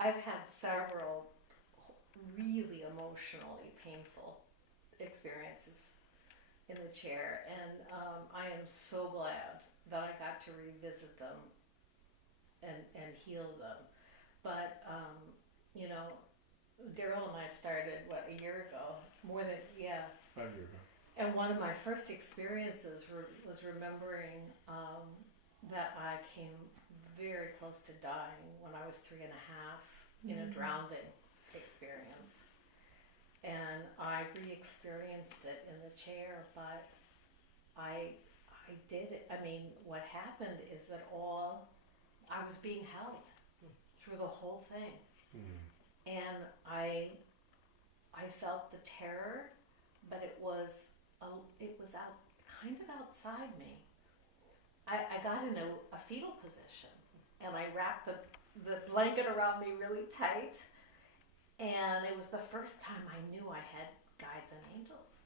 I've had several really emotionally painful experiences in the chair, and I am so glad that I got to revisit them and heal them. But you know, Daryl and I started a year ago, more than 5 years ago. And one of my first experiences was remembering that I came very close to dying when I was 3.5 in a drowning experience. And I re-experienced it in the chair, but I did it. I mean, what happened is that I was being held through the whole thing. And I felt the terror, but it was out kind of outside me. I got in a fetal position, and I wrapped the blanket around me really tight, and it was the first time I knew I had guides and angels,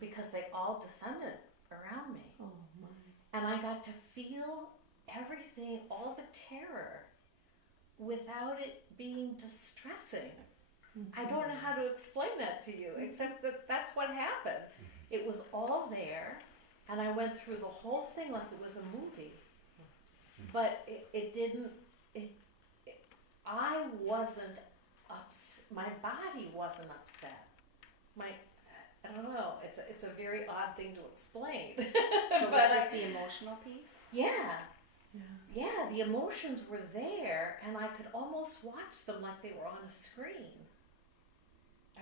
because they all descended around me. Oh my. And I got to feel everything, all the terror, without it being distressing. I don't know how to explain that to you, except that that's what happened. It was all there, and I went through the whole thing like it was a movie. But it didn't, I wasn't upset, my body wasn't upset. I don't know, it's a very odd thing to explain. So But it's just the emotional piece? Yeah, the emotions were there, and I could almost watch them like they were on a screen.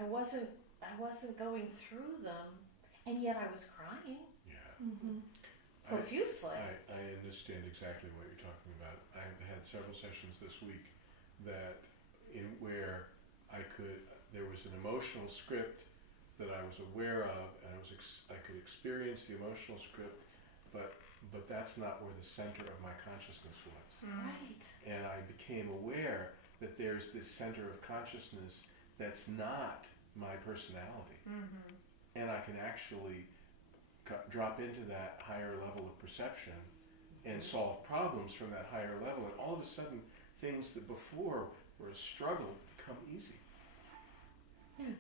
I wasn't going through them, and yet I was crying profusely. I understand exactly what you're talking about. I've had several sessions this week where there was an emotional script that I was aware of, and I could experience the emotional script, but that's not where the center of my consciousness was. Right. And I became aware that there's this center of consciousness that's not my personality. And I can actually drop into that higher level of perception and solve problems from that higher level, and all of a sudden things that before were a struggle become easy.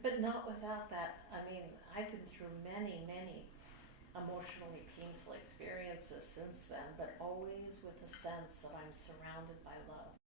But not without that. I mean, I've been through many, many emotionally painful experiences since then, but always with a sense that I'm surrounded by love.